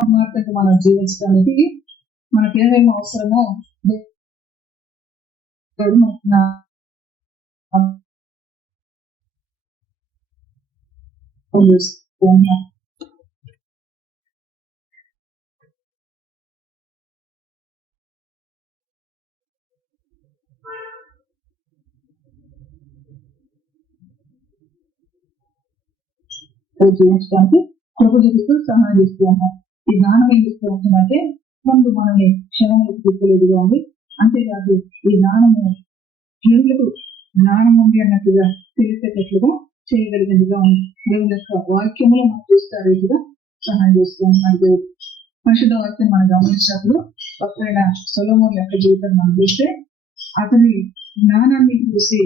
మార్గంగా మనం జీవించడానికి మనకి ఏమేమి అవసరమో దేవుడు జీవించడానికి కృప చూపిస్తూ సహాయం చేస్తూ ఉన్నాం. ఈ జ్ఞానం ఏం చేస్తూ ఉంటుందంటే ముందు మనల్ని క్షణములకు తీసుకోలేదుగా ఉంది. అంతేకాదు ఈ జ్ఞానము జనులకు జ్ఞానం ఉంది అన్నట్టుగా తెలిసేటట్లుగా చేయగలిగినదిగా ఉంది. దేవుని యొక్క వాక్యములు మనం చూస్తే రీతిగా సహాయం చేస్తూ ఉన్నాడు దేవుడు. పరిశుద్ధ వాక్యం మనం గమనించినప్పుడు ఒకవేళ సొలొమోను యొక్క జీవితం మనం చూస్తే అతని జ్ఞానాన్ని చూసి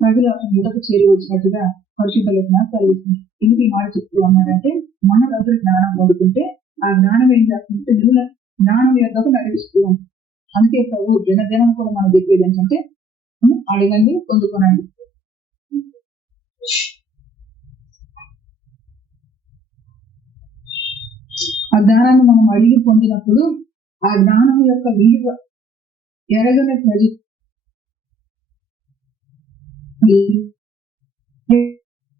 ప్రజలు అతని ఎదుట చేరి వచ్చినట్టుగా పరిశుద్ధ లేఖనాలు కలిగిస్తుంది. ఎందుకు ఈ మాట చెప్తూ ఉన్నాడంటే మన దగ్గర జ్ఞానం పొందుకుంటే ఆ జ్ఞానం ఏం చేస్తుంటే నిలువ జ్ఞానం ఎద్దకు నడిపిస్తూ ఉంది. అందుకే ప్రభు దినదినం కూడా మనం చెప్పేది ఏంటంటే అడగండి పొందుకోనండి. ఆ జ్ఞానాన్ని మనం అడిగి పొందినప్పుడు ఆ జ్ఞానం యొక్క విలువ ఎరగని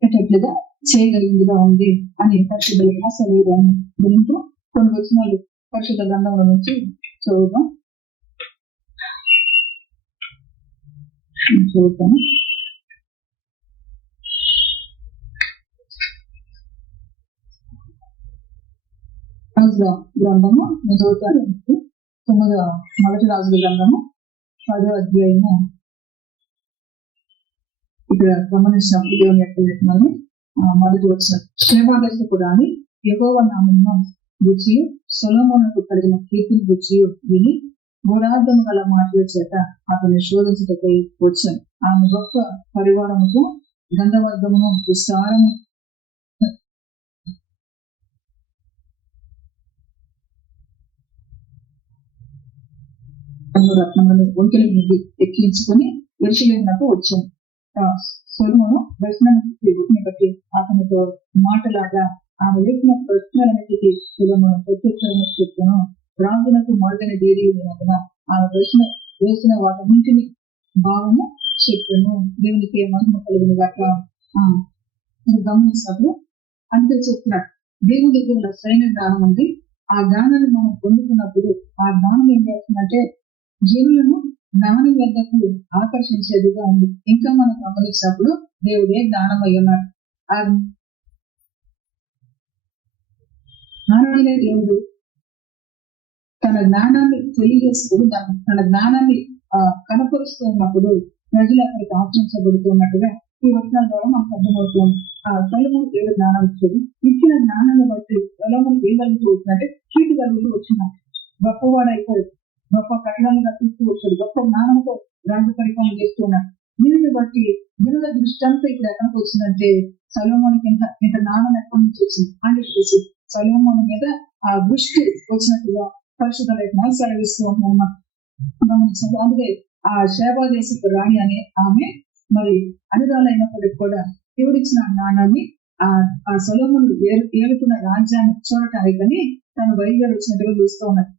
ప్రజలుగా చేయగలిగిందిగా ఉంది అని పరిశుద్ధ సెలవుగా ఉంది. దీంతో కొన్ని వచనాలు పరిశుద్ధ గ్రంథంలో నుంచి చదువుతాను. గ్రంథము నేను చదువుతాను. మొదటి రాజుల గ్రంథము 10వ అధ్యాయము. ఇక్కడ గమనించినప్పుడు దేవుని యొక్క లేఖనాన్ని మొదటి వచ్చిన క్షేమాదర్శి కూడా అని యెహోవా నామమును రుచి సొలొమోనుకు కలిగిన కీర్తిని రుచి విని గూఢార్థము గల మాటల చేత అతన్ని శోధించుటకై వచ్చాను. ఆమె గొప్ప పరివారముతో గంధవర్గమును విస్తారము రత్నములను ఒంటిని నిండి ఎక్కించుకుని యెరూషలేమునకు వచ్చాను. సొలొమోను దర్శనాన్ని బట్టి అతనితో మాటలాగా ఆమె వేసిన ప్రశ్నలన్నిటికీ సొలొమోను ప్రత్యుత్తరము చెప్తాను. రాజునకు మార్గని దేరి ఉన్నందున ఆమె ప్రశ్న వేసిన వాటన్నింటిని భావము చెప్పాను. దేవునికి మహిమ కలిగిన గాక. గమనించినప్పుడు అంతే చెప్తున్నాడు. దేవుని దగ్గర సరైన జ్ఞానం ఉంది. ఆ జ్ఞానాన్ని మనం పొందుతున్నప్పుడు ఆ జ్ఞానం ఏం చేస్తుందంటే జనులను జ్ఞానం వద్దకు ఆకర్షించేదిగా ఉంది. ఇంకా మనం గమనించినప్పుడు దేవుడే జ్ఞానం అయి ఉన్నాడు. ఆ జ్ఞానమే దేవుడు తన జ్ఞానాన్ని తెలియజేస్తూ తన జ్ఞానాన్ని కనపరుస్తూ ఉన్నప్పుడు ప్రజలు అక్కడికి ఆకర్షించబడుతున్నట్టుగా ఈ వచనాల ద్వారా మనకు అర్థమవుతుంది. ఆ సొలొమోను దేవుడు జ్ఞానం ఇచ్చేది. ఇచ్చిన జ్ఞానాన్ని బట్టి సొలొమోను ఏం కలుగుతూ వచ్చినట్టే కీర్తి కలుగుతూ వచ్చినాడు. గొప్పవాడైపోయి గొప్ప కట్టడాలను కట్టిస్తూ వచ్చాడు. గొప్ప జ్ఞానంతో రాజ్య పరిపాలన చేస్తున్నాడు. దీనిని బట్టి జనుల దృష్టి అంతా ఇక్కడ ఎక్కడికి వచ్చిందంటే సొలొమోనుకి ఇంత జ్ఞానం ఎక్కడి నుంచి వచ్చింది అని చెప్పేసి సొలొమోను మీద ఆ దృష్టి వచ్చినట్టుగా పరిశుద్ధ లేఖనాలు సెలవిస్తూ ఉన్నాం. గమనించారు. అందుకే ఆ షేబా దేశపు రాణి అనే ఆమె మరి అనురాలైనప్పటికీ కూడా దేవుడిచ్చిన జ్ఞానాన్ని ఆ సొలొమోను ఏలుతున్న రాజ్యాన్ని చూడటానికని తను బయలుదేరి వచ్చినట్టుగా చూస్తూ ఉన్నది.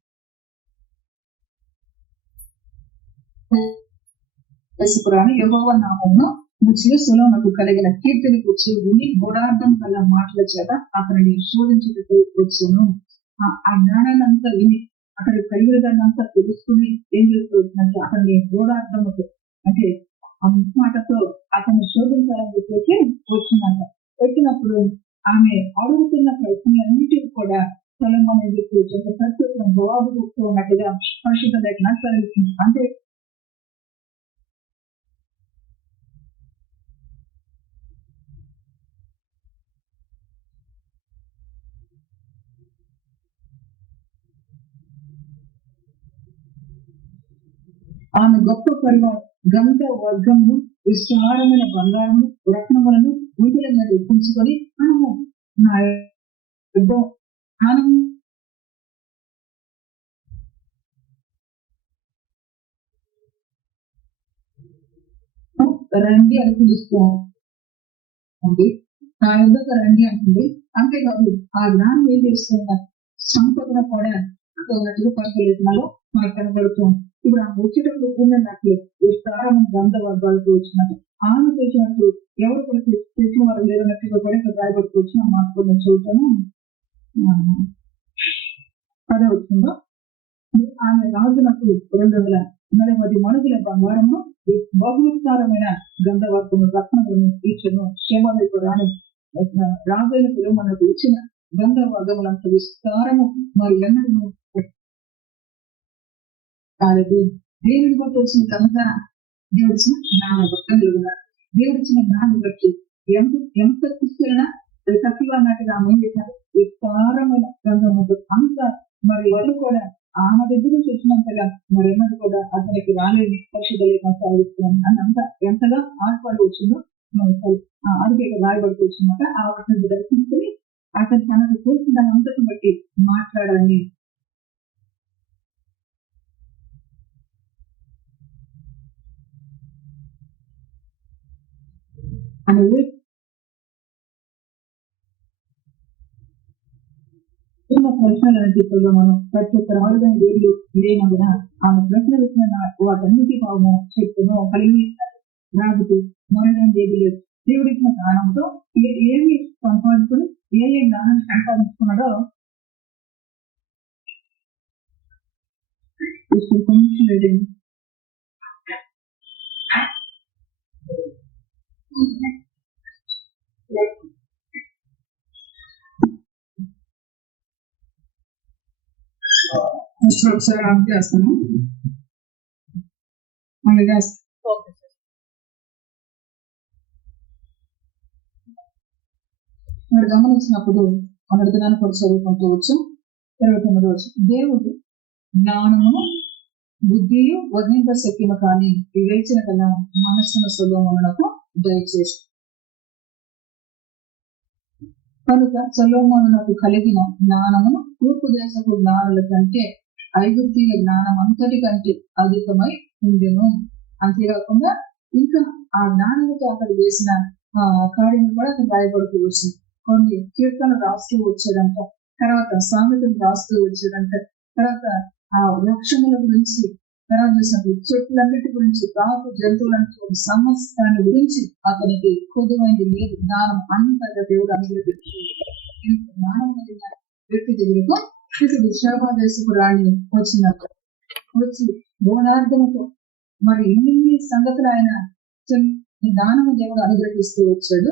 యెహోవా నామమును రుచి సొలొమోనుకు కలిగిన కీర్తిని కూర్చి విని గూఢార్థం గల మాటల చేత అతనిని శోధించుటకు వచ్చాను. ఆ జ్ఞానాన్ని అంతా విని అక్కడ కలిగిన దాన్ని అంతా తెలుసుకుని ఏం చేస్తూ వచ్చినట్టు అతన్ని గూఢార్థముతో అంటే ఆ మాటతో అతన్ని శోధించాలని చెప్పేసి వచ్చిందంట. వచ్చినప్పుడు ఆమె అడుగుతున్న ప్రశ్నలన్నిటికీ కూడా సొలొమోను చెప్పి ప్రత్యేక జవాబు చెప్తూ ఉన్నట్టుగా పరిశుద్ధ లేఖనాలు కలిగిస్తుంది. అంటే ఆమె గొప్ప పరివారం గంధ వర్గము విస్తారమైన బంగారము రత్నములను వీటిల మీద ఎక్కించుకొని మనము రండి అని పిలుస్తూ ఉంది. నా యుద్ధకు రండి అంటుంది. అంతేకాదు ఆ జ్ఞానం ఏం చేస్తున్నారు సంపదన కూడా పరుపులేఖనాలు మనకు కనబడుతుంది. ఇప్పుడు ఆ వచ్చేటప్పుడు ఉన్నట్లు విస్తారం గంధ వర్గాలకు వచ్చినట్టు ఆమె తెచ్చినట్టు ఎవరు కూడా తెచ్చిన వారు లేదన్నట్టుగా కూడా ఇక్కడ రాయబడుతూ వచ్చిన మాట్లాడుకుని చూడటము అదే వచ్చిందో. ఆమె రాజునకు 240 మణుగుల బంగారము, బహువిస్తారమైన గంధవర్గము, రత్నములను ఇచ్చను. క్షేమవైపు రాజైన పిలువమన్నకు ఇచ్చిన గంధవర్గములంత విస్తారము మరి ఎన్నడూ కాలేదు. దేవుడి బట్టి వచ్చినదంతా దేవుడిచ్చిన జ్ఞాన భక్తులు ఉన్నారు. దేవుడిచ్చిన జ్ఞానం బట్టి ఎంత తీసుకెళ్ళినా తక్కువ అన్నట్టుగా ఆమె చేశారు. విస్తారమైన గంధము అంత మరి వాళ్ళు కూడా ఆమె దగ్గర నుంచి వచ్చినంతగా మరెన్నది కూడా అతనికి రాలేని పరిశుద్ధులు కొనసాగిస్తున్నాను అని అంతా ఎంతగా ఆడపడి వచ్చిందో అందుకే రాయబడుతూ వచ్చిందన్నమాట. ఆ వాటిని దర్శించుకుని అతను తనకు చూసిన దాని అంతటిని బట్టి మాట్లాడాలని అనేది చిన్న ప్రశ్నలు అనిపిస్తుందో మనం ప్రతి ఒక్క రాజుని దేవుడు లేనందున ఆమె ప్రశ్న వచ్చిన వాటన్నిటి భావము చెప్తును కలిగి రాజుకు మొదలైన ఏది లేదు. దేవుడు ఇచ్చిన జ్ఞానంతో ఏమి సంపాదించుకుని ఏ జ్ఞానాన్ని సంపాదించుకున్నాడో కొంచెం లేదండి. ఒకసారి ఆఫ్ చేస్తాను మళ్ళీ చేస్తాను. మీరు గమనించినప్పుడు అమృతగానే కూడా చదువుకుంటూ వచ్చు. 29వ వచనం, దేవుడు జ్ఞానమును బుద్ధియు వర్ణింప శక్యము కానీ వివేచన గల మనస్సును సొలొమోనునకు దయచేసి కనుక సొలొమోనునకు కలిగిన జ్ఞానమును తూర్పు దేశపు జ్ఞానుల కంటే ఐగుప్తీయ జ్ఞానం అంతటి కంటే అధికమై ఉండెను. అంతేకాకుండా ఇంకా ఆ జ్ఞానముతో అక్కడ వేసిన కార్యం కూడా అక్కడ రాయబడుతూ వచ్చింది. కొన్ని కీర్తనలు రాస్తూ వచ్చాడంట, తర్వాత సామెతలు రాస్తూ వచ్చాడంట, తర్వాత ఆ వృక్షముల గురించి, తర్వాత చూసినప్పుడు చెట్లన్నిటి గురించి, కాపు జంతువులంటే సమస్తాన్ని గురించి అతనికి కొద్దుమైంది లేదు. జ్ఞానం అంతగా దేవుడు అనుగ్రహించింది. జ్ఞానం కలిగిన వ్యక్తి దగ్గరకు ఇప్పుడు శాపాదేశపు రాణి వచ్చినట్టు వచ్చి బోనార్థముతో మరి ఎన్ని సంగతులు ఆయన దానము దేవుడు అనుగ్రహిస్తూ వచ్చాడు.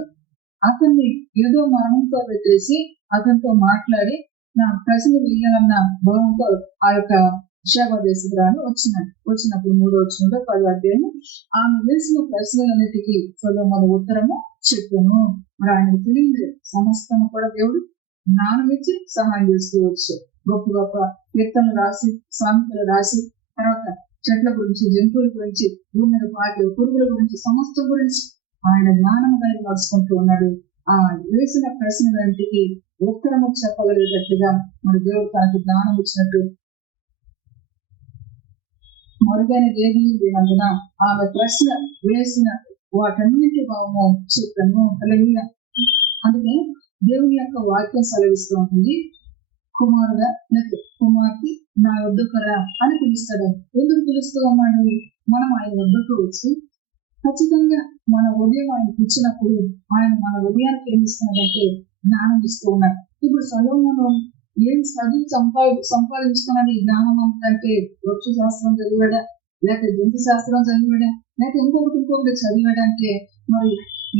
అతన్ని ఏదో మరణంతో పెట్టేసి అతనితో మాట్లాడి నా ప్రశ్న వేయాలన్న భావంతో ఆ యొక్క శాపాదేశపు రాణి వచ్చినప్పుడు 3వ వచనంలో 10వ అధ్యాయం ఆమె వేసిన ప్రశ్నలన్నిటికీ సొలొమోను ఉత్తరము చెప్పాను. మరి ఆయనకు తెలియదు సమస్తము కూడా దేవుడు జ్ఞానం ఇచ్చి సహాయం చేస్తూ వచ్చు. గొప్ప గొప్ప కీర్తనలు రాసి, సామెతలు రాసి, తర్వాత చెట్ల గురించి, జంతువుల గురించి, భూమి మీద పాకే పురుగుల గురించి, సమస్తం గురించి ఆయన జ్ఞానం కలిగి నడుచుకుంటూ ఉన్నాడు. ఆ వేసిన ప్రశ్నలంటికి ఉత్తరము చెప్పగలిగేటట్లుగా మన దేవుడు తనకు జ్ఞానం ఇచ్చినట్టు మరుగైనది ఏది లేనందున ఆమె ప్రశ్న వేసిన వాటన్నిటి భావము చెప్పాను. అందుకే దేవుని యొక్క వాక్యం సెలవిస్తూ ఉంటుంది, కుమారుడా లేక కుమార్తె నా వద్దకు రా అని పిలుస్తాడు. ఎందుకు పిలుస్తూ ఉన్నాడు? మనం ఆయన వద్దకు వచ్చి ఖచ్చితంగా మన ఉదయం ఆయన ఇచ్చినప్పుడు ఆయన మన ఉదయానికి ఏం ఇస్తున్నాడంటే జ్ఞానం ఇస్తూ ఉన్నాడు. ఇప్పుడు సొలొమోను ఏం చదివి సంపాదించుకున్నాడు ఈ జ్ఞానం అంటే వృక్ష శాస్త్రం చదివాడా, లేక జంతు శాస్త్రం చదివాడా, లేక ఇంకొకటి చదివాడంటే మరి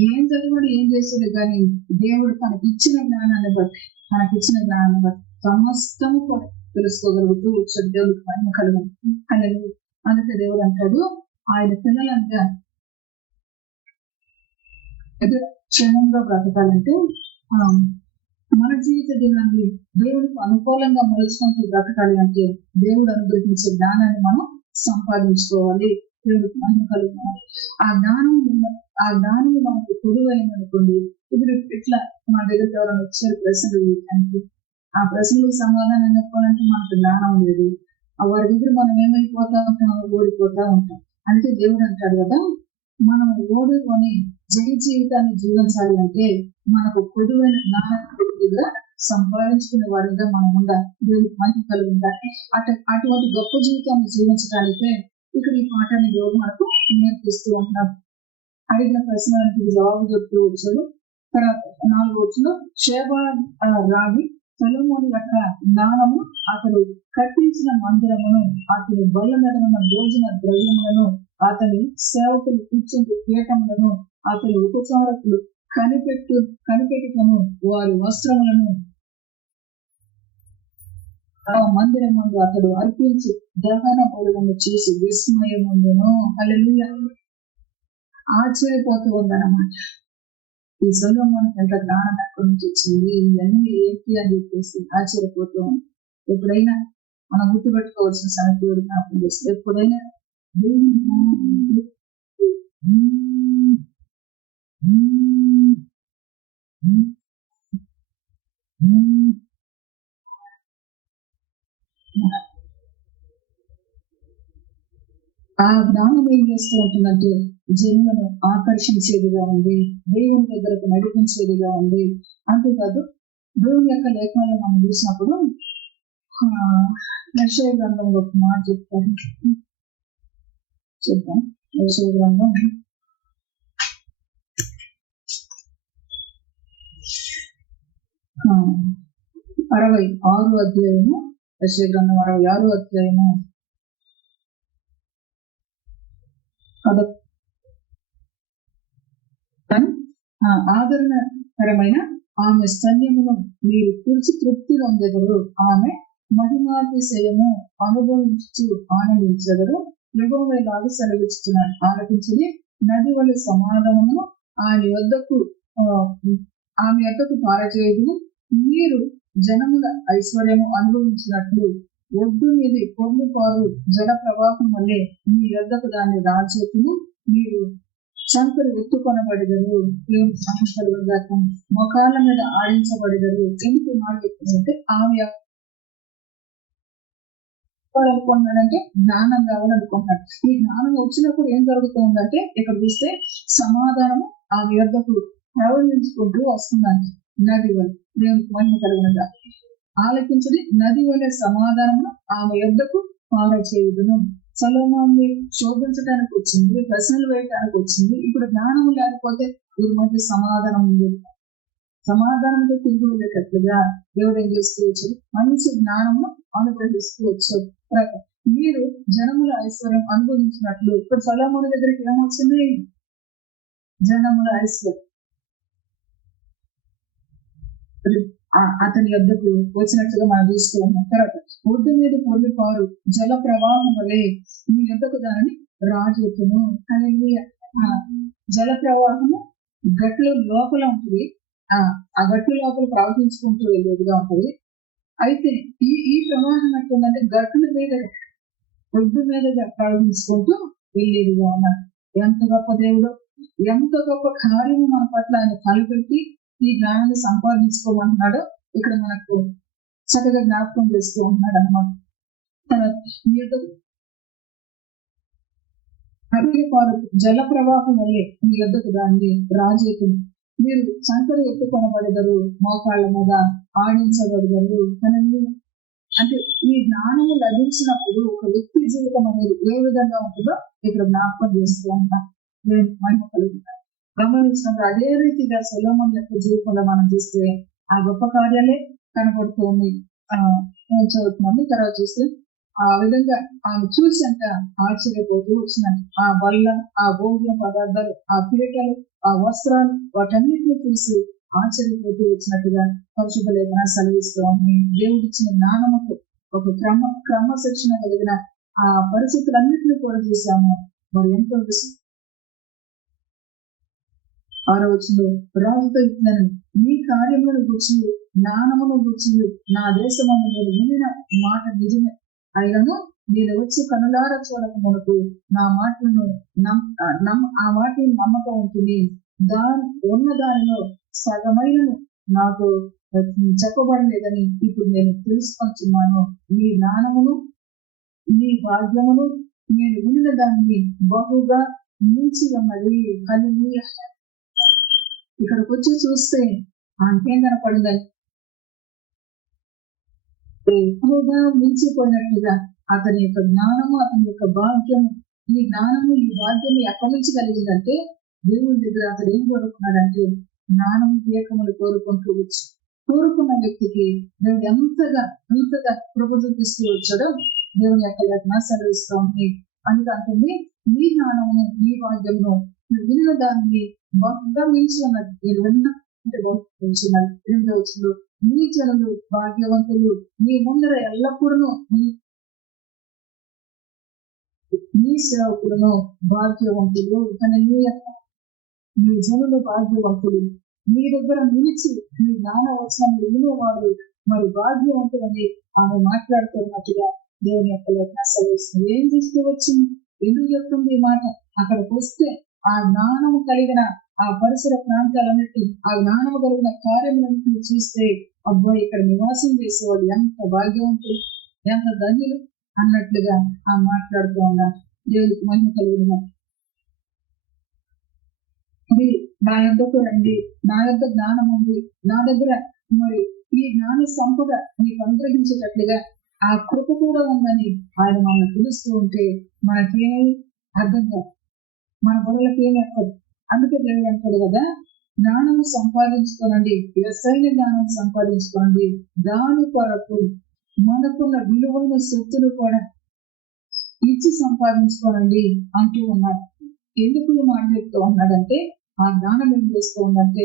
ఏం చదివాడు ఏం చేసాడు కానీ దేవుడు తనకిచ్చిన జ్ఞానాన్ని బట్టి సమస్తము కూడా తెలుసుకోగలుగుతూ దేవుడికి మహిమ కలుగు. అందుకే దేవుడు అంటాడు ఆయన పిల్లలంతా క్షేమంగా బ్రతకాలంటే మన జీవిత దినాన్ని దేవుడికి అనుకూలంగా మలుచుకుంటూ బ్రతకాలి అంటే దేవుడు అనుగ్రహించే జ్ఞానాన్ని మనం సంపాదించుకోవాలి. దేవుడికి మహిమ కలుగుతుంది. ఆ జ్ఞానం మనకు పొదువైంది అనుకోండి. ఇప్పుడు ఇట్లా మన దగ్గర ఎవరైనా వచ్చారు ప్రశ్నలు వేయడానికి, ఆ ప్రశ్నలకు సమాధానం చెప్పాలంటే మనకు జ్ఞానం లేదు. వారి దగ్గర మనం ఏమైపోతా ఉంటాం, ఓడిపోతా ఉంటాం. అందుకే దేవుడు అంటాడు కదా, మనం ఓడుకొని జయ జీవితాన్ని జీవించాలి అంటే మనకు పొదువైన జ్ఞానం దగ్గర సంపాదించుకునే వారిగా మనం ఉండాలి. దేవుడికి మంచి కలిగి ఉండాలి. అటువంటి గొప్ప జీవితాన్ని జీవించడానికే ఇక్కడ ఈ పాఠాన్ని దేవుడు మనకు నేర్పిస్తూ ఉంటున్నారు. అడిగిన ప్రశ్నలకి జవాబు చెప్తూ వచ్చాడు. తర్వాత 4వ వచనంలో షేబా రాణి సొలొమోను యొక్క జ్ఞానము, అతడు కట్టించిన మందిరమును, అతని బల్ల మీద ఉన్న భోజన ద్రవ్యములను, అతని సేవకులు కూర్చుంటూ పీఠములను, అతని ఉపచారకులు కనిపెట్టుకును వారి వస్త్రములను ఆ మందిరం ముందు అతడు అర్పించి దహన బలులను చేసి విస్మయముందును. హల్లెలూయా. ఆశ్చర్యపోతూ ఉందన్నమాట. ఈ సొలొమోనుకి ఎంత జ్ఞానం ఎక్కడి నుంచి వచ్చింది, ఇవన్నీ ఏంటి అని చెప్పేసి ఆశ్చర్యపోతూ ఉంది. ఎప్పుడైనా మనం గుర్తుపెట్టుకోవాల్సిన సంగతి దేవుడు జ్ఞాపకం చేస్తుంది. ఎప్పుడైనా ఆ జ్ఞానం ఏం చేస్తూ ఉంటుందంటే జనులను ఆకర్షించేదిగా ఉంది, దేవుని దగ్గరకు నడిపించేదిగా ఉంది. అంతేకాదు దేవుని యొక్క లేఖనాలు మనం చూసినప్పుడు యెషయా గ్రంథంలో ఒక మాట చెప్తాను. యెషయా గ్రంథం 66 అధ్యాయము, యెషయా గ్రంథం 66 అధ్యాయము ఆదరణకరమైన ఆమె స్తన్యమును మీరు కూర్చి తృప్తి పొందెదరు, ఆమె మహిమాతిశయము అనుభవించు ఆనందించెదరు. యెహోవా ఇలాగ సెలవిస్తున్నాడు, ఆలకించుడి, నది వలె సమాధానమును ఆమె యొద్దకు పారచేయుదును. మీరు జనముల ఐశ్వర్యము అనుభవించినట్లు ఒడ్డు మీద పొర్లిపారు జల ప్రవాహం వల్లే మీ యొద్దకు దాన్ని రాజేతును. మీరు శంకరు ఎత్తుకొనబడిదరు, దేవుని సమస్యలు మొఖాల మీద ఆడించబడిదరు. ఎందుకు మాట చెప్తుందంటే ఆమె అనుకుంటున్నాడంటే జ్ఞానం కావాలనుకుంటున్నాడు. ఈ జ్ఞానం వచ్చినప్పుడు ఏం జరుగుతుందంటే ఇక్కడ చూస్తే సమాధానము ఆమె యొద్దకు ప్రవహించుకుంటూ వస్తుందంట. నది వల్ల దేవునికి మహిమ కలుగునగా. ఆలకించడి, నది వల్ల సమాధానము ఆమె యొద్దకు పారచేయుదును. సొలొమోనుని శోధించడానికి వచ్చింది, ప్రశ్నలు వేయడానికి వచ్చింది. ఇప్పుడు జ్ఞానం లేకపోతే వీరి మధ్య సమాధానం ఉంది. సమాధానంతో తిరిగి వెళ్ళేటట్లుగా దేవుడు ఏం చేస్తూ వచ్చాడు, మంచి జ్ఞానము అనుగ్రహిస్తూ వచ్చాడు. మీరు జనముల ఐశ్వర్యం అనుభవించినట్లు. ఇప్పుడు సొలొమోను దగ్గరికి ఏమొచ్చింది? జనముల ఐశ్వర్యం అతని యొద్దకు వచ్చినట్లుగా మనం చూస్తూ ఉన్నాం. తర్వాత ఒడ్డు మీద పొర్లిపారు జల ప్రవాహం వలె మీ యొద్దకు దానిని రాజుతును. హల్లెలూయ. జల ప్రవాహము గట్లు లోపల ఉంటుంది, ఆ గట్లు లోపల ప్రవహించుకుంటూ వెళ్ళేదిగా ఉంటుంది. అయితే ఈ ప్రవాహం ఎట్లుందంటే గట్ల మీద ఒడ్డు మీదగా ప్రవహించుకుంటూ వెళ్ళేదిగా ఉన్నారు. ఎంత గొప్ప దేవుడు, ఎంత గొప్ప కార్యము మన పట్ల ఆయన తలపెట్టి ఈ జ్ఞానాన్ని సంపాదించుకోమంటున్నాడు. ఇక్కడ మనకు చక్కగా జ్ఞాపకం చేస్తూ ఉంటున్నాడు అన్నమాట. జల ప్రవాహం వల్లే మీ యొద్దకు దాన్ని రాజేతును. మీరు శంకరు ఎత్తుకొనబడెదరు, మోకాళ్ళ మీద ఆడించబడెదరు. అంటే ఈ జ్ఞానము లభించినప్పుడు ఒక వ్యక్తి జీవితం అనేది ఏ విధంగా ఉంటుందో ఇక్కడ జ్ఞాపకం చేస్తూ ఉంటాం. మహిమ కలుగుతారు. గమనించినప్పుడు అదే రీతిగా సొలొమోను యొక్క జీవితంలో మనం చూస్తే ఆ గొప్ప కార్యాలే కనబడుతుంది చదువుతున్నాము. తర్వాత చూస్తే ఆ విధంగా ఆమె చూసి అంట ఆశ్చర్యపోతూ వచ్చిందంట. ఆ బల్ల, ఆ భోజన పదార్థాలు, ఆ పీటలు, ఆ వస్త్రాలు, వాటన్నిటిని చూసి ఆశ్చర్యపోతూ వచ్చినట్టుగా పరిశుద్ధ లేఖన సెలవిస్తూ ఉంది. దేవుడిచ్చిన జ్ఞానముకు ఒక క్రమశిక్షణ కలిగిన ఆ పరిస్థితులన్నింటినీ కూడా చూసాము. మరి ఎంతో 6వ వచనంలో రాజుతో ఇట్లను, మీ కార్యములను గుర్చి జ్ఞానమును గుర్చి నా దేశమును నేను వినిన మాట నిజమే అయినను నేను వచ్చి కనులార చూడక మనకు నా మాటలను ఆ మాటలను నమ్మకం ఉంటుంది. ఉన్న దానిలో సగమైనను నాకు చెప్పబడలేదని ఇప్పుడు నేను తెలుసుకుంటున్నాను. మీ జ్ఞానమును మీ భాగ్యమును నేను వినిన దాన్ని బహుగా మించి ఉన్నది. హల్లెలూయా. ఇక్కడికి వచ్చి చూస్తే ఆమెకేం కనపడిందని ఎక్కువగా మించిపోయినట్లుగా అతని యొక్క జ్ఞానము, అతని యొక్క భాగ్యము, ఈ జ్ఞానము ఈ భాగ్యము ఎక్కడి నుంచి కలిగిందంటే దేవుని దగ్గర అతడు ఏం కోరుకున్నాడంటే జ్ఞానము వివేకములు కోరుకున్న వ్యక్తికి దేవుడు ఎంతగా కృప చూపిస్తూ వచ్చాడో దేవుని యొక్క లేఖన సెలవిస్తూ ఉంది. అందుకంటుంది మీ జ్ఞానమును మీ భాగ్యమును విన్న దాన్ని బాగా మించి ఉన్నది. మీరు విన్న మీ జనులు భాగ్యవంతులు, మీ ముందర ఎల్లప్పుడూ మీ సేవకులను భాగ్యవంతులు. మీ జనులు భాగ్యవంతులు, మీ దగ్గర నిలిచి మీ జ్ఞాన వచనాన్ని వినేవాడు మరి భాగ్యవంతులని ఆమె మాట్లాడుతున్నట్టుగా దేవుని యొక్క లేఖన సెలవిస్తుంది. ఏం చూస్తూ వచ్చింది, ఎందుకు చెప్తుంది ఈ మాట? అక్కడికి వస్తే ఆ జ్ఞానము కలిగిన ఆ పరిసర ప్రాంతాలన్నిటి, ఆ జ్ఞానము కలిగిన కార్యములన్నింటినీ చూస్తే అబ్బాయి ఇక్కడ నివాసం చేసేవాడు ఎంత భాగ్యవంతులు, ఎంత ధన్యులు అన్నట్లుగా ఆ మాట్లాడుతూ ఉన్నారు. దేవుడికి మహిమ కలిగిన నా యొద్దకు రండి, నా యొద్ద జ్ఞానం ఉంది, నా దగ్గర మరి ఈ జ్ఞాన సంపద మీకు అనుగ్రహించేటట్లుగా ఆ కృప కూడా ఉందని ఆయన మనల్ని పిలుస్తూ ఉంటే మనకేమీ అర్థం కాదు, మన బుర్రలకేమీ ఎక్కదు. అందుకే దేవుడు అంటాడు కదా, జ్ఞానము సంపాదించుకోనండి, ఎస్ఐన జ్ఞానం సంపాదించుకోండి, దాని కొరకు మనకున్న విలువైన శక్తులు కూడా ఇచ్చి సంపాదించుకోనండి అంటూ ఉన్నారు. ఎందుకు ఈ మాట చెప్తూ ఉన్నాడంటే ఆ జ్ఞానం ఏం చేస్తూ ఉందంటే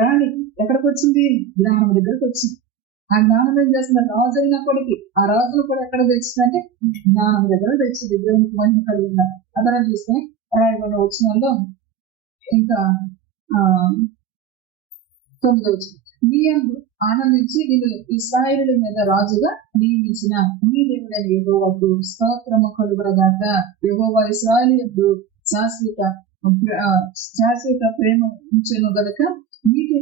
రాణి ఎక్కడికి వచ్చింది, జ్ఞానం దగ్గరకు వచ్చింది. ఆ జ్ఞానం ఏం చేస్తుంది, రాజు అయినప్పటికీ ఆ రాజును కూడా ఎక్కడ తెచ్చిందంటే జ్ఞానం దగ్గర తెచ్చింది. దేవునికి మహిమ కలిగిందా అదనం చూసుకుని రాయబడిన వచనాల్లో ఇంకా 9వ వచనం, నీ యందు ఆనందించి నేను ఇశ్రాయేలు మీద రాజుగా నియమించిన నీ దేవుడైన యెహోవాకు స్తోత్రము కలుగునగాక. యెహోవా ఇశ్రాయేలు యందు శాశ్వత ప్రేమ ఉంచెను గనుక నీటి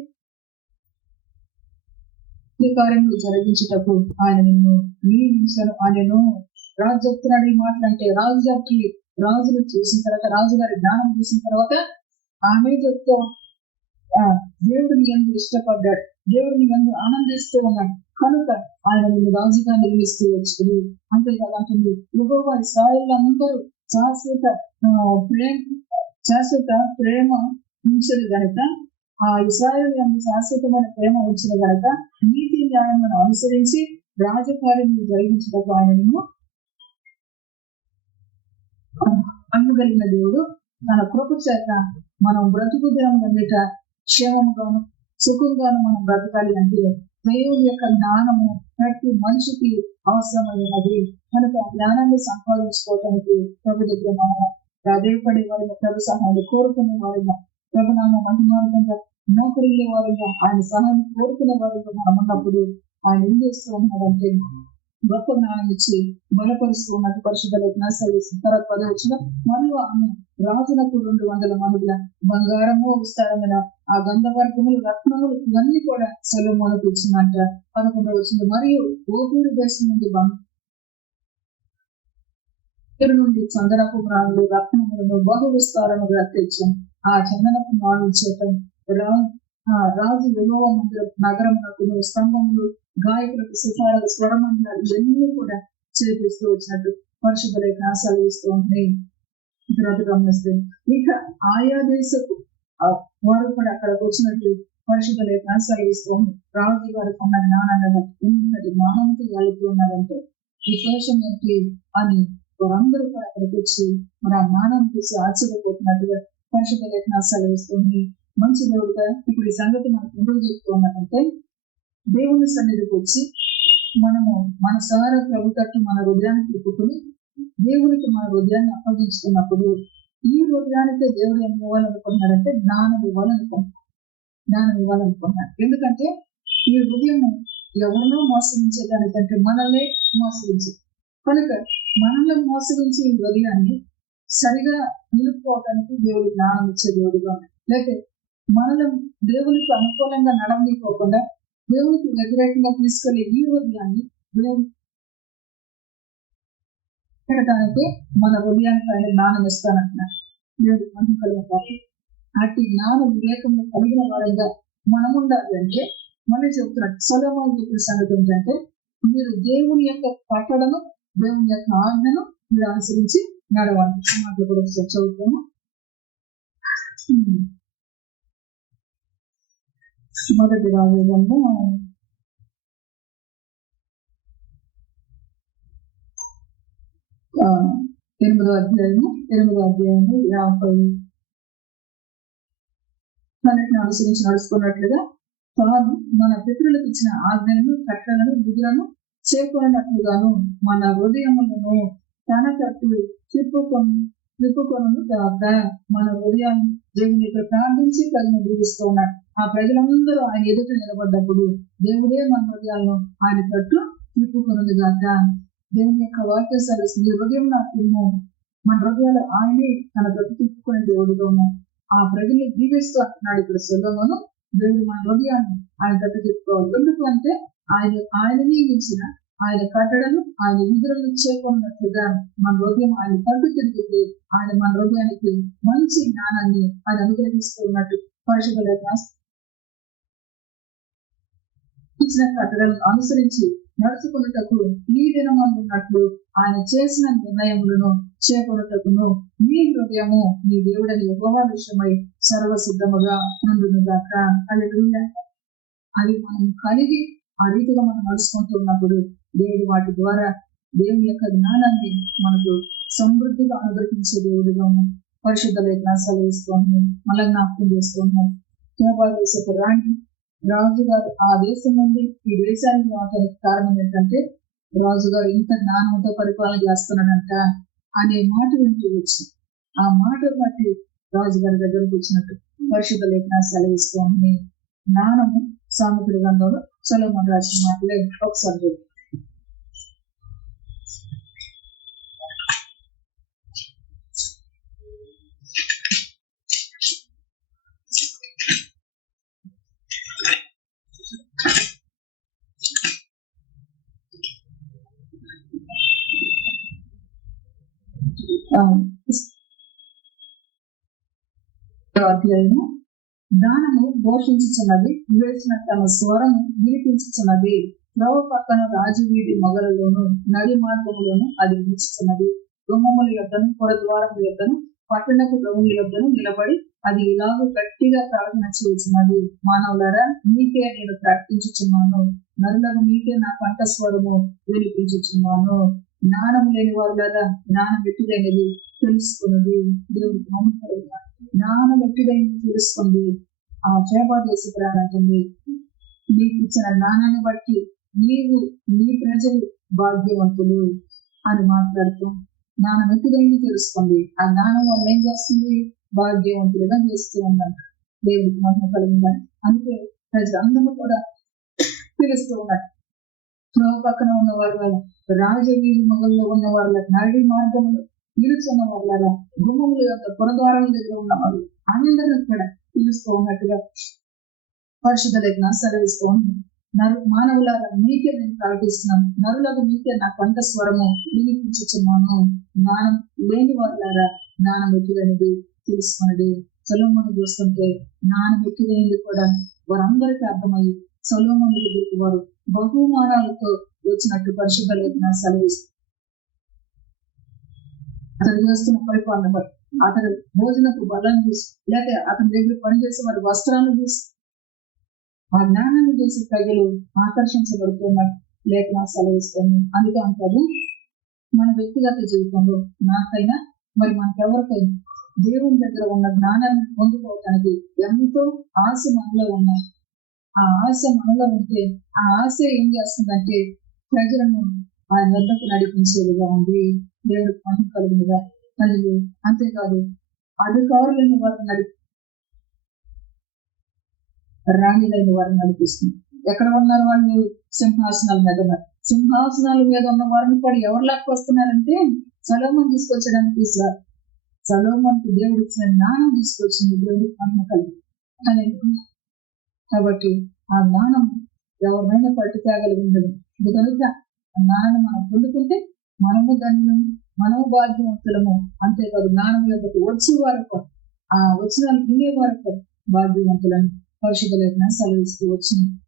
కార్యములు జరిగించేటప్పుడు ఆయన నిన్ను నియమించను అనెను. రాజు చెప్తున్నాడు ఈ మాటలంటే, రాజును చూసిన తర్వాత, రాజుగారి జ్ఞానం చూసిన తర్వాత ఆమె చెప్తూ దేవుడిని ఎందు ఇష్టపడ్డాడు, దేవుడిని ఎందు ఆనందిస్తూ ఉన్నాడు కనుక ఆయన నిన్ను రాజుగా నిర్మిస్తూ వచ్చింది. అంతేకాదు అంటుంది, యెహోవా ఇశ్రాయేలు అందరూ శాశ్వత ప్రేమ ఉంచదు గనక, ఆ ఇశ్రాయేలు ఎందు శాశ్వతమైన ప్రేమ ఉంచిన గనక నీతి న్యాయములను అనుసరించి రాజకార్యములు జరిగించటకు ఆయన నిన్ను అనుగలిగిన దేవుడు తన కృప చేత మనం బ్రతుకు దినం అన్నిట క్షేమంగాను సుఖంగాను మనం బ్రతకాలి అంటే దేవుని యొక్క జ్ఞానము ప్రతి మనిషికి అవసరమైనది. కనుక జ్ఞానాన్ని సంపాదించుకోవటానికి ప్రభు దగ్గర మనం ప్రాధేయపడే వారిని, ప్రభు సహాయాన్ని కోరుకునే వారిని, ప్రభునామ మహిమార్గంగా నౌకరిల్లే వారిగా ఆయన సహాయాన్ని కోరుకునే వారిగా మనం ఉన్నప్పుడు ఆయన ఏం చేస్తూ ఉన్నాడంటే గొప్ప జ్ఞానం ఇచ్చి బలపరుస్తూ ఉన్నట్టు పరిశుద్ధ లేఖన సెలవిస్తుంది. తర్వాత 10వ వచనం, మరియు ఆమె రాజునకు 200 మనుగుల బంగారము విస్తారమైన ఆ గంధవర్గములు రత్నములు ఇవన్నీ కూడా సొలొమోనుకు ఇచ్చిందంట. 11వ వచనం, మరియు ఓపీరు దేశం నుండి చందనపు రాళ్ళు రత్నములను బహు విస్తారముగా తెచ్చాను. ఆ చందనపు రాళ్ళు చేత రాజు యెహోవా మందిరం నగరమునకు స్తంభములు, గాయకులకు సితారాలు, స్వరమండలాలు ఇవన్నీ కూడా చేపిస్తూ వచ్చినట్టు పరిశుద్ధ లేఖన సెలవిస్తూ ఉన్నాయి. తర్వాత గమనిస్తే ఇక ఆయా దేశపు వారు కూడా అక్కడికి వచ్చినట్టు పరిశుద్ధ లేఖన సెలవిస్తూ ఉంది. రాజు వారికి ఉన్న జ్ఞానాన్ని ఉన్నది జ్ఞానంతో వెళ్తూ ఉన్నారంటే విశేషం ఏంటి అని వారందరూ కూడా అక్కడికి వచ్చి మరి ఆ జ్ఞానం చూసి ఆశ్చర్యపోతున్నట్టుగా పరిశుద్ధ లేఖన సెలవిస్తుంది. మంచి దేవుడుగా ఇప్పుడు ఈ సంగతి మనకు ఎందుకు చెప్తూ ఉన్నదంటే, దేవుని సన్నిధికి వచ్చి మనము మనసారా ప్రభు తట్టు మన హృదయాన్ని తిప్పుకుని దేవునికి మన హృదయాన్ని అప్పగించుకున్నప్పుడు ఈ హృదయానికే దేవుడు ఏం ఇవ్వాలనుకున్నాడంటే జ్ఞానం ఇవ్వాలనుకున్నాడు. ఎందుకంటే ఈ హృదయం ఎవరినో మోసగించేదానికంటే మనల్ని మోసగించి, కనుక మనల్ని మోసగించి ఈ హృదయాన్ని సరిగా నిలుపుకోవటానికి దేవుడు జ్ఞానం ఇచ్చే దేవుడుగా ఉన్నాడు. లేకపోతే మనల్ని దేవునికి అనుకూలంగా నడవలేకోకుండా దేవునికి వ్యతిరేకంగా తీసుకెళ్లే ఈ హృదయాన్ని దేవుడు పెట్టడానికి మన హృదయానికి ఆయన జ్ఞానం ఇస్తానంటున్నారు. దేవుడికి మనం కలిగిన అట్టి జ్ఞాన వివేకంలో కలిగిన వారంగా మనం ఉండాలి అంటే మళ్ళీ చెప్తున్నాడు. సొలొమోను చెప్పిన సంగతి ఏంటంటే, మీరు దేవుని యొక్క కట్టడను, దేవుని యొక్క ఆజ్ఞను మీరు అనుసరించి నడవాలి. మాటలు కూడా ఒకసారి చదువుతాము. మొదటి రాజులలో 8వ అధ్యాయము 50 అన్నిటిని అనుసరించి నడుచుకున్నట్లుగా తాను మన పితరులకు ఇచ్చిన ఆజ్ఞలను, కట్టలను, విధులను చేకొనట్లుగాను మన హృదయములను తన తట్టు తిప్పుకొను కాక మన హృదయాన్ని దేవుని ప్రార్థించి ప్రజలను దీవిస్తూ ఉన్నాడు. ఆ ప్రజలందరూ ఆయన ఎదుట నిలబడ్డప్పుడు దేవుడే మన హృదయాలను ఆయన తట్టు తిప్పుకొనుంది గాక. దేవుని యొక్క వాక్య సర్వీస్ హృదయం నాకు మన హృదయాలు ఆయనే తన తట్టు తిప్పుకునే దేవుడుగా ఉన్నాడు. ఆ ప్రజల్ని దీవిస్తూ అంటున్నాడు ఇక్కడ సొలొమోను. దేవుడు మన హృదయాన్ని ఆయన తట్టు తిప్పుకోవాలి. ఎందుకు అంటే ఆయన నియమించిన ఆయన కట్టడలు, ఆయన విధులను చేరుకున్నట్లుగా మన హృదయం ఆయన తట్టు తిరిగితే ఆయన మన హృదయానికి మంచి జ్ఞానాన్ని ఆయన అనుగ్రహిస్తూ ఉన్నట్టు పరిశుద్ధ ఇచ్చిన కట్టడలను అనుసరించి నడుచుకున్నటకు ఈ దినమందున్నట్లు ఆయన చేసిన నిర్ణయములను చేకొనుటకును మీ హృదయము మీ దేవుడని యెహోవా విషయమై సర్వసిద్ధముగా ఉండునుగాక. హల్లెలూయా. అది మనం కలిగి ఆ రీతిగా మనం నడుచుకుంటున్నప్పుడు దేవుడు వాటి ద్వారా దేవుని యొక్క జ్ఞానాన్ని మనకు సమృద్ధిగా అనుగ్రహించే దేవుడిగా ఉన్నాం. పరిశుద్ధ లేఖనాలు సెలవిస్తున్నాం. మళ్ళీ జ్ఞాపకం చేస్తున్నాం. దేశపు రాణి రాజుగారు ఆ దేశం నుండి ఈ దేశానికి రావడానికి కారణం ఏంటంటే, రాజుగారు ఇంత జ్ఞానంతో పరిపాలన చేస్తున్నాడంట అనే మాట వింటూ వచ్చి ఆ మాట బట్టి రాజుగారి దగ్గరకు వచ్చినట్టు పరిశుద్ధ లేఖనాలు సెలవిస్తోంది. జ్ఞానము సామెతల గ్రంథంలో సొలొమోను రాసిన మాటలే ఒకసారి అధ్యాయము. దానము ఘోషించుచున్నది, వేసిన తన స్వరము వినిపించుచున్నది. త్రోవ పక్కన రాజవీధి మొగలలోను నడి మార్గములోను అది నిలుచుచున్నది. గుమ్మముల యొద్దను, పురద్వారముల యొద్దను, పట్టణపు గౌముల యొద్దను నిలబడి అది ఇలాగ గట్టిగా ప్రార్థన చేయుచున్నది. మానవులారా, మీకే నేను ప్రకటించుచున్నాను, నరులకు మీకే నా కంఠస్వరము వినిపించుచున్నాను. జ్ఞానం లేని వారులారా, జ్ఞానం ఎట్టుదైనది తెలుసుకున్నది. దేవుడికి నమ్మకం జ్ఞానం ఎట్టుదైనది తెలుసుకుంది. ఆ చేపదేశి ప్రారంభండి నీకు ఇచ్చిన జ్ఞానాన్ని బట్టి నీవు నీ ప్రజలు భాగ్యవంతులు అని మాట్లాడుతూ జ్ఞానం ఎట్టుదైంది తెలుసుకుంది. ఆ జ్ఞానం వల్ల ఏం చేస్తుంది? భాగ్యవంతులుగా చేస్తూ ఉందంట. దేవుడికి మహిమ కలిగిందని అందుకే ప్రజలందరూ కూడా పిలుస్తూ ఉన్నారు. పక్కన ఉన్న వాళ్ళ, రాజవీధి మొగల్లో ఉన్న వాళ్ళ, నడి మార్గంలో నిలుచున్న వాళ్ళ, గుమ్మముల యొక్క పురద్వారాల దగ్గర ఉన్న వాళ్ళు అందరూ కూడా పిలుస్తూ ఉన్నట్టుగా పరిశుద్ధ లేఖనాలు సెలవిస్తూ ఉంది. మానవులారా, మీకే నేను ప్రకటిస్తున్నాను, నరులకు మీకే నా కంఠస్వరము వినిపించుచున్నాను. జ్ఞానం లేని వాళ్ళారా, జ్ఞానం ఎట్టుదైనది తెలుసుకున్నది. సొలొమోను చూస్తుంటే జ్ఞానం ఎట్టుదైనది కూడా వారందరికీ అర్థమయ్యి సొలొమోను దగ్గరికి వారు బహుమానాలతో వచ్చినట్టు పరిశుద్ధ లేఖనాలు సెలవిస్తుంది. అతను చేస్తున్న పరిపాలన బట్టి, అతని భోజనపు బలాన్ని చూసి, లేకపోతే అతని దగ్గర పనిచేసే వారి వస్త్రాలను చూసి ఆ జ్ఞానాన్ని చూసి ప్రజలు ఆకర్షించబడుతున్నారు లేఖనాలు సెలవిస్తుంది. అందుకే అంటారు, మన వ్యక్తిగత జీవితంలో నాకైనా మరి మనకెవరికైనా దేవుని దగ్గర ఉన్న జ్ఞానాన్ని పొందుకోవటానికి ఎంతో ఆశ మనలో ఉన్నాయి. ఆ ఆశ మనలో ఉంటే ఆ ఆశ ఏం చేస్తుందంటే ప్రజలను ఆ వద్దకు నడిపించేదిగా ఉంది. దేవుడికి మహిమ కలిగినగా కలిగి, అంతేకాదు అధికారులను వారు రాణిలైన వారిని నడిపిస్తుంది. ఎక్కడ ఉన్నారు వాళ్ళు? సింహాసనాల మీద ఉన్నారు. సింహాసనాల మీద ఉన్న వారిని కూడా ఎవరు లాక్కి వస్తున్నారంటే సొలొమోను తీసుకొచ్చడానికి సొలొమోనుకి దేవుడు ఇచ్చిన జ్ఞానం తీసుకొచ్చింది. దేవుడికి మహిమ కలిగి. కాబట్టి ఆ జ్ఞానం ఎవరినైనా పట్టు తేగలిగింది. ఇది కనుక ఆ జ్ఞానం మనం పొందుకుంటే మనము ధన్యులము, మనము భాగ్యవంతులము. అంతేకాదు జ్ఞానం యొక్కకు వచ్చే వారికి, ఆ వచ్చిన వినే వారికి భాగ్యవంతులను పరిశుద్ధ లేఖనాలు సెలవిస్తూ వచ్చింది.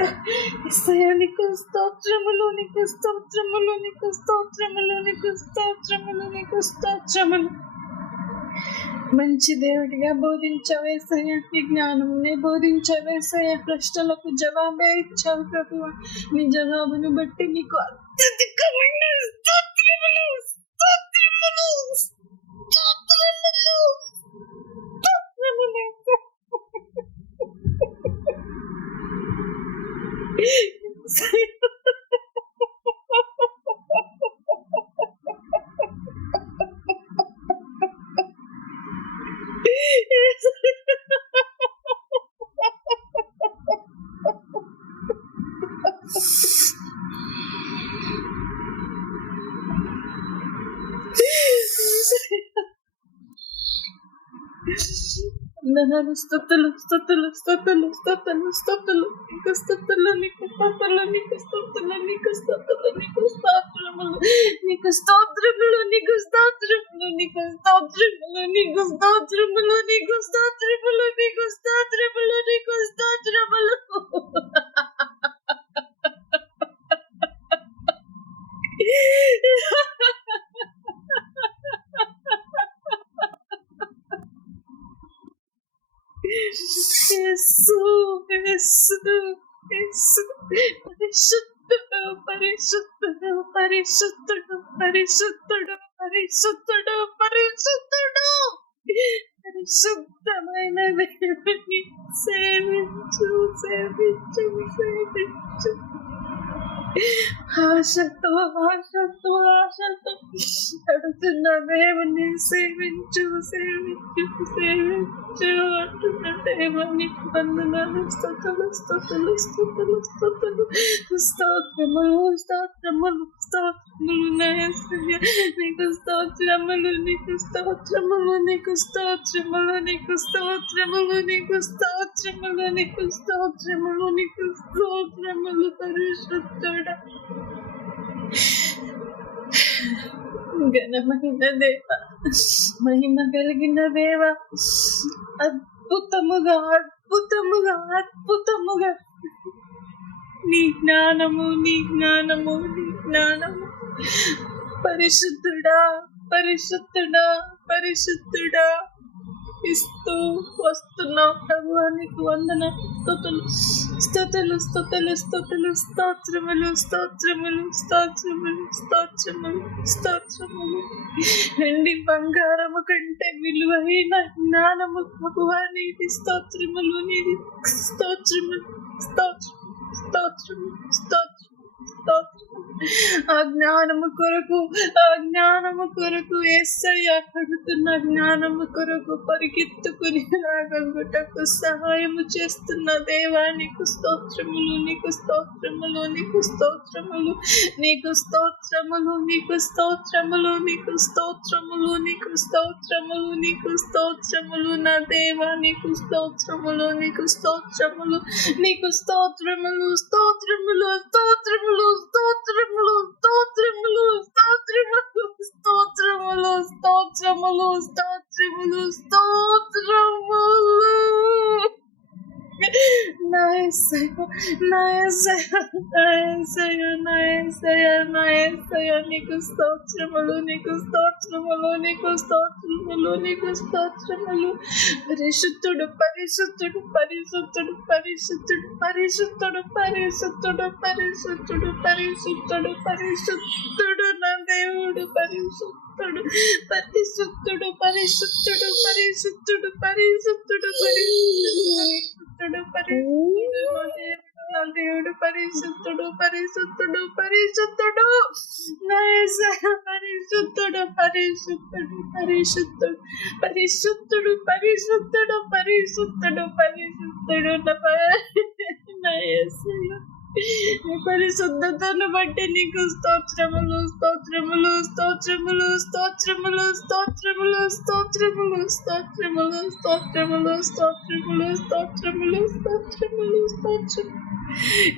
యేసయ్యా నీకు స్తోత్రములు, నీకు స్తోత్రములు, నీకు స్తోత్రములు, నీకు స్తోత్రములు, నీకు స్తోత్రములు. మంచి దేవుడిగా బోధించవేసయ్యా, నీ జ్ఞానంని బోధించవేసయ్యా. ప్రశ్నలకు జవాబే ఇచ్చావు ప్రభువా. నీ జవాబును బట్టి నీకు అత్యధికమైన స్తోత్రములు, స్తోత్రములు, స్తోత్రములు, స్తోత్రములు. స్తుతులు, స్తుతులు, స్తుతులు, స్తుతులు, స్తుతులు, నీకు స్తుతులు, నీకు స్తుతులు, నీకు స్తుతులు, నీకు స్తుతులు, నీకు స్తోత్రములు, నీకు స్తోత్రములు, నీకు స్తోత్రములు, నీకు స్తోత్రములు, నీకు స్తోత్రములు, నీకు స్తోత్రములు, నీకు స్తోత్రములు, నీకు స్తోత్రములు. యేసు, యేసు, యేసు, పరిశుద్ధుడు, పరిశుద్ధుడు, పరిశుద్ధుడు, పరిశుద్ధుడు, పరిశుద్ధుడు, పరిశుద్ధుడు. పరిశుద్ధమైన దేవుని సేవించు, సేవించు, సేవించు. ఆశతో, ఆశతో, ఆశతో అడుగుతున్న దేవుని సేవించు, సేవించు, సేవించు అంటున్న దేవాన్ని వందనాలు, స్తుతులు, స్తుతులు, స్తుతులు, స్తుతులు, స్తోత్రములు, స్తోత్రములు, స్తోత్రములు నా యేసయ్యా. నీకు స్తోత్రములు, నీకు స్తోత్రములు, నీకు స్తోత్రములు, నీకు స్తోత్రములు, నీకు స్తోత్రములు, నీకు స్తోత్రములు, నీకు స్తోత్రములు. పరిశుద్ధుడా, ఘనమైన దేవ, మహిమ కలిగిన దేవ, అద్భుతముగా, అద్భుతముగా, అద్భుతముగా నీ జ్ఞానము, నీ జ్ఞానము, నీ జ్ఞానము. పరిశుద్ధుడా, పరిశుద్ధుడా, పరిశుద్ధుడా ఇస్తూ వస్తున్నావు ప్రభువా. నీకు వందన, స్తుతులు, స్తుతులు, స్తుతులు, స్తుతులు, స్తోత్రములు, స్తోత్రములు, స్తోత్రములు, స్తోత్రములు, స్తోత్రములు. వెండి బంగారము కంటే విలువైన జ్ఞానము ప్రభువా నీది. స్తోత్రములు, నీది స్తోత్రములు, స్తోత్రములు, స్తోత్రములు, స్తోత్రములు, స్తోత్రములు. ఆ జ్ఞానము కొరకు, ఆ జ్ఞానము కొరకు యేసయ్య అడుగుతున్న జ్ఞానము కొరకు పరిగెత్తుకుని రాగలుగుటకు సహాయము చేస్తున్న దేవా నీకు స్తోత్రములు, నీకు స్తోత్రములు, నీకు స్తోత్రములు, నీకు స్తోత్రములు, నీకు స్తోత్రములు, నీకు స్తోత్రములు, నీకు స్తోత్రములు, నీకు స్తోత్రములు నా దేవా. నీకు స్తోత్రములు, నీకు స్తోత్రములు, నీకు స్తోత్రములు, స్తోత్రములు, స్తోత్రములు, స్తోత్రములు, స్తోత్రములు, స్తోత్రములు, స్తోత్రములు, స్తోత్రములు, స్తోత్రములు, స్తోత్రములు. నా యేసయ్య, నా యేసయ్య, నా యేసయ్య, నా యేసయ్య, నా యేసయ్య, నీకు స్తోత్రములు, నీకు స్తోత్రములు, నీకు స్తోత్రములు, నీకు స్తోత్రములు. పరిశుద్ధుడు, పరిశుద్ధుడు, పరిశుద్ధుడు, పరిశుద్ధుడు, పరిశుద్ధుడు, పరిశుద్ధుడు, పరిశుద్ధుడు, పరిశుద్ధుడు, పరిశుద్ధుడు నా దేవుడు. పరిశుద్ధుడు, పరిశుద్ధుడు, పరిశుద్ధుడు, పరిశుద్ధుడు, పరిశుద్ధుడు, పరిశుద్ధుడు, పరిశుద్ధుడు నా దేవుడు. పరిశుద్ధుడు, పరిశుద్ధుడు, పరిశుద్ధుడు నా యేసయ్య. పరిశుద్ధుడు, పరిశుద్ధుడు, పరిశుద్ధుడు, పరిశుద్ధుడు, పరిశుద్ధుడు, పరిశుద్ధుడు, పరిశుద్ధుడు నా యేసయ్య. నీ పరిశుద్ధతను బట్టి నీకు స్తోత్రములు, స్తోత్రములు, స్తోత్రములు, స్తోత్రములు, స్తోత్రములు, స్తోత్రములు, స్తోత్రములు, స్తోత్రములు, స్తోత్రములు, స్తోత్రములు, స్తోత్రములు, స్తోత్రములు.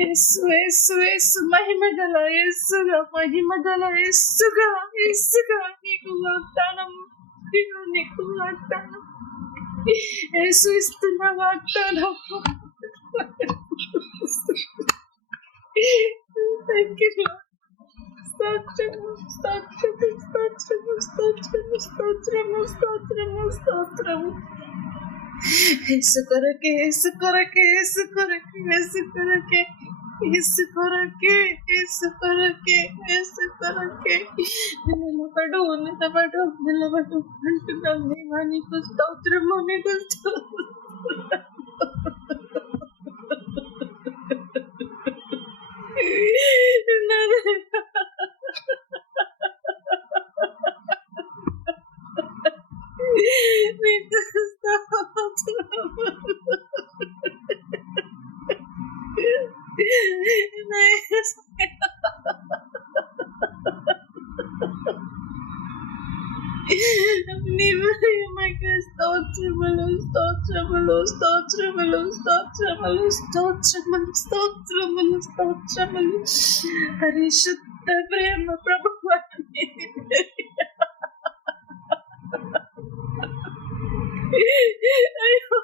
యేసు, యేసు, యేసు, మహిమగల యేసుగా, మహిమగల యేసుగా, యేసుగా నీకు వాగ్దానం, నీకు వాగ్దానం, యేసు ఇస్తున్న వాగ్దానం. Thank you, Lord. స్తోత్రము స్తోత్రము స్తోత్రము స్తోత్రము స్తోత్రము స్తోత్రము స్తోత్రము. యేసు కొరకే యేసు కొరకే యేసు కొరకే యేసు కొరకే యేసు కొరకే యేసు కొరకే యేసు కొరకే నిలబడు నిలబడు నిలబడు అంటున్నాం దేవా, నీకు స్తోత్రము నీకు స్తోత్రము. నీకు స్తోత్రము. స్తోత్రములు స్తోత్రములు స్తోత్రములు స్తోత్రములు స్తోత్రములు స్తోత్రములు స్తోత్రములు. పరిశుద్ధ ప్రేమ ప్రభువా, అయ్యో అయ్యో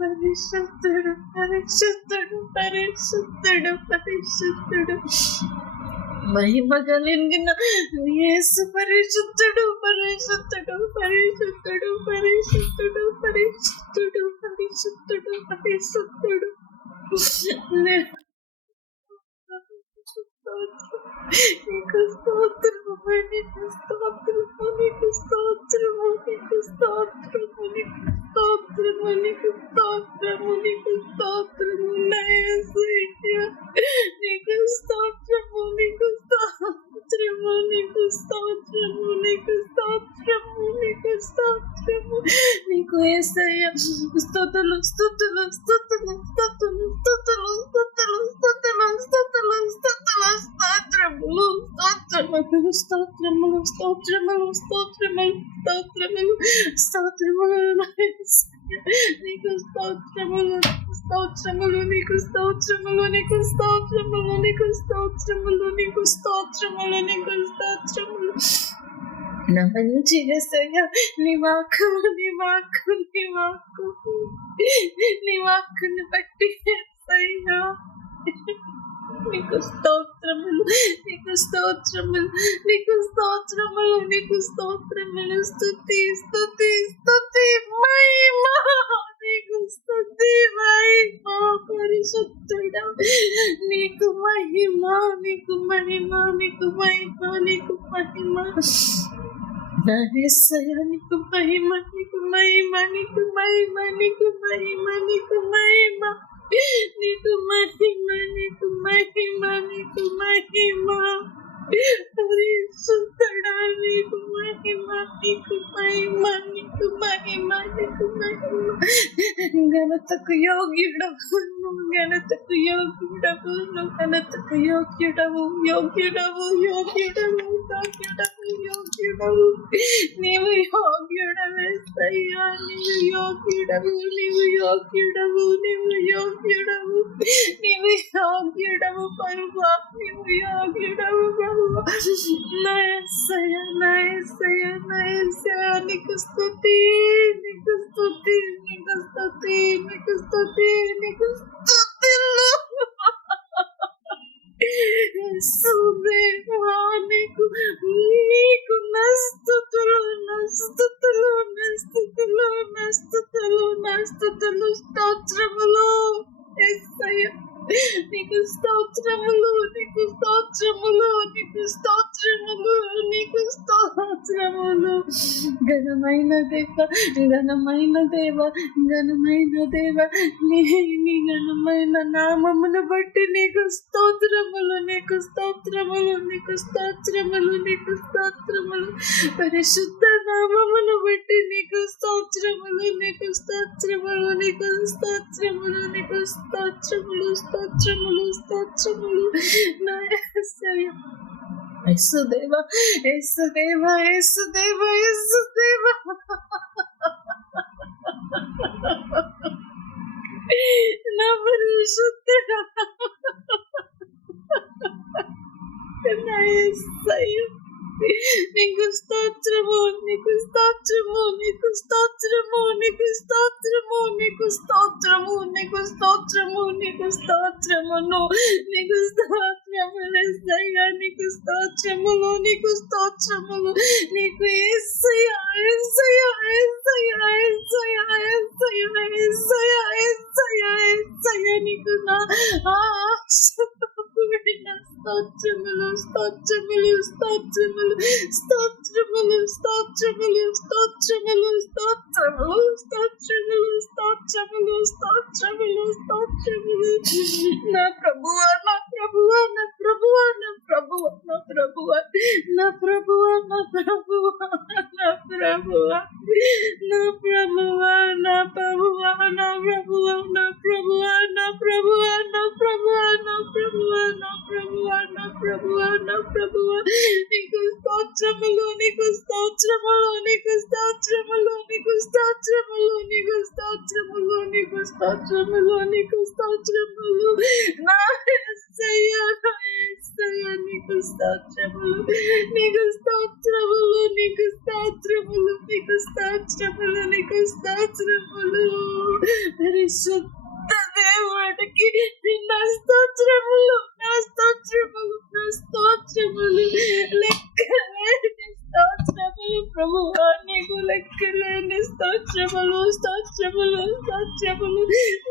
పరిశుద్ధుడు పరిశుద్ధుడు పరిశుద్ధుడు పరిశుద్ధుడు మహిమ కలిగిన యేసు పరిశుద్ధుడు పరిశుద్ధుడు పరిశుద్ధుడు పరిశుద్ధుడు పరిశుద్ధుడు పరిశుద్ధుడు పరిశుద్ధుడు. నీకు స్తోత్రము నీకు స్తోత్రము నీకు స్తోత్రము నీకు స్తోత్రము నీకు స్తోత్రము నీకు స్తోత్రము నీకు స్తోత్రము యేసయ్యా. నీకు స్తోత్రము నీకు స్తోత్రము నీకు స్తోత్రము నీకు స్తోత్రము నీకు స్తోత్రము నీకు యేసయ్యా. స్తుతులు స్తుతులు స్తుతులు స్తుతులు స్తుతులు స్తుతులు స్తుతులు స్తుతులు స్తుతులు స్తోత్రములు స్తోత్రములు స్తోత్రములు స్తోత్రములు స్తోత్రములు స్తోత్రములు స్తోత్రములు. నీకు స్తోత్రములు స్తోత్రములు నీకు స్తోత్రములు నీకు స్తోత్రములు నీకు స్తోత్రములు నీకు స్తోత్రములు నీకు స్తోత్రములు. నా మంచి యేసయ్యా, నీ వాక్కు నీ వాక్కు నీ వాక్కు నీ వాక్కుని బట్టి యేసయ్యా నీకు స్తోత్రములు నీకు స్తోత్రములు నీకు స్తోత్రములు నీకు స్తోత్రములు. స్తుతి స్తుతి స్తుతి మహిమ నీకు స్తుతి మహిమ పరిశుద్ధుడా. నీకు మహిమ నీకు మహిమ నీకు మహిమ నీకు మహిమ నా యేసయ్యా. నీకు మహిమ నీకు మహిమ నీకు మహిమ నీకు మహిమ నీకు మహిమ నీకు మహిమ నీకు మహిమ నీకు మహిమ పరిశుద్ధుడా. నీకు మహిమ నీకు మహిమ నీకు మహిమ నీకు మహిమ. ఘనతకు యోగ్యుడవు నువ్వు, ఘనతకు యోగ్యుడవు నువ్వు, ఘనతకు యోగ్యుడవు యోగ్యుడవు యోగ్యుడవు యోగ్యుడవు యోగ్యుడవు. నీవు యోగ్యుడవే యేసయ్యా, నీవు యోగ్యుడవు నీవు యోగ్యుడవు నీవు యోగ్యుడవు నీవు యోగ్యుడవు ప్రభువా, నీవు యోగ్యుడవు ప్రభువా. నా యేసయ్యా నా యేసయ్యా నా యేసయ్యా. నీకు స్తుతి నీకు స్తుతి నీకు స్తుతి నీకు స్తుతి నీకు స్తుతులు యేసుదేవా. నీకు నీకు నస్తుతులు నస్తుతులు నస్తుతులు నస్తుతులు నస్తుతులు స్తోత్రములు యేసయ్యా. నీకు స్తోత్రములు నీకు స్తోత్రములు నీకు స్తోత్ర స్తోత్రములు, నీకు స్తోత్రములు. ఘనమైన దేవ, ఘనమైన దేవ, ఘనమైన దేవ, నీ ఘనమైన నామమును బట్టి నీకు స్తోత్రములు, నీకు స్తోత్రములు, నీకు స్తోత్రములు, నీకు స్తోత్రములు. పరిశుద్ధ నామమును బట్టి నీకు స్తోత్రములు, నీకు స్తోత్రములు, నీకు స్తోత్రములు, నీకు స్తోత్రములు, స్తోత్రములు, స్తోత్రములు. నా యేసయ్య, యేసుదేవ, యేసుదేవ, యేసుదేవ, యేసుదేవ. నా పరిశుద్ధుడా, నా యేసయ్య, నీకు స్తోత్రము, నీకు స్తోత్రము, నీకు స్తోత్రము, నీకు స్తోత్రము, నీకు స్తోత్రము, నీకు స్తోత్రము, నీకు స్తోత్రమును, నీకు స్తోత్రములు యేసయ్యా, నీకు స్తోత్రములు, నీకు స్తోత్రములు, నీకు యేసయ్యా, యేసయ్యా, యేసయ్యా, యేసయ్యా, యేసయ్యా, యేసయ్యా, యేసయ్యా, యేసయ్యా, నీకు నా స్తోత్రములు, స్తోత్రములు, స్తోత్రములు, స్తోత్రములు, స్తోత్రములు, స్తోత్రములు, స్తోత్రములు, స్తోత్రములు, స్తోత్రములు, స్తోత్రములు, స్తోత్రములు. నా ప్రభువా, నా ప్రభువా, నా ప్రభువా, నా ప్రభువా, నా ప్రభువా, నా ప్రభువా, నా ప్రభువా, నా ప్రభువా, నా ప్రభువా, నా ప్రభువా, నా ప్రభువా, నా ప్రభువా, నా ప్రభువా, నా ప్రభువా, నా ప్రభువా, నా ప్రభువా, నా ప్రభువా, నా ప్రభువా. నీకు స్తోత్రములు, నీకు స్తోత్రములు, నీకు స్తోత్రములు, నీకు స్తోత్రములు, నీకు స్తోత్రములు, నీకు స్తోత్రములు, నీకు స్తోత్రములు. నా యేసయ్యా, నా యేసయ్యా, నీకు స్తోత్రములు, నీకు స్తోత్రములు, నీకు స్తోత్రములు, నీకు స్తోత్రములు, నీకు స్తోత్రములు. పరిశుద్ధ దేవుడికి నా స్తోత్రములు, నా స్తోత్రములు, నా స్తోత్రములు, లెక్కలేని స్తోత్రములు ప్రభువా, నీకు లెక్కలేని స్తోత్రములు, స్తోత్రములు, స్తోత్రములు,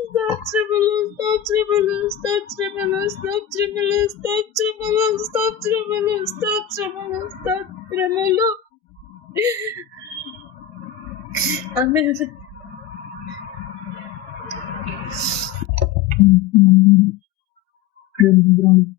స్తోత్రములు, స్తోత్రములు, స్తోత్రములు, స్తోత్రములు, స్తోత్రములు, స్తోత్రములు, స్తోత్రములు, స్తోత్రములు. ఆమేన్. ప్రేమ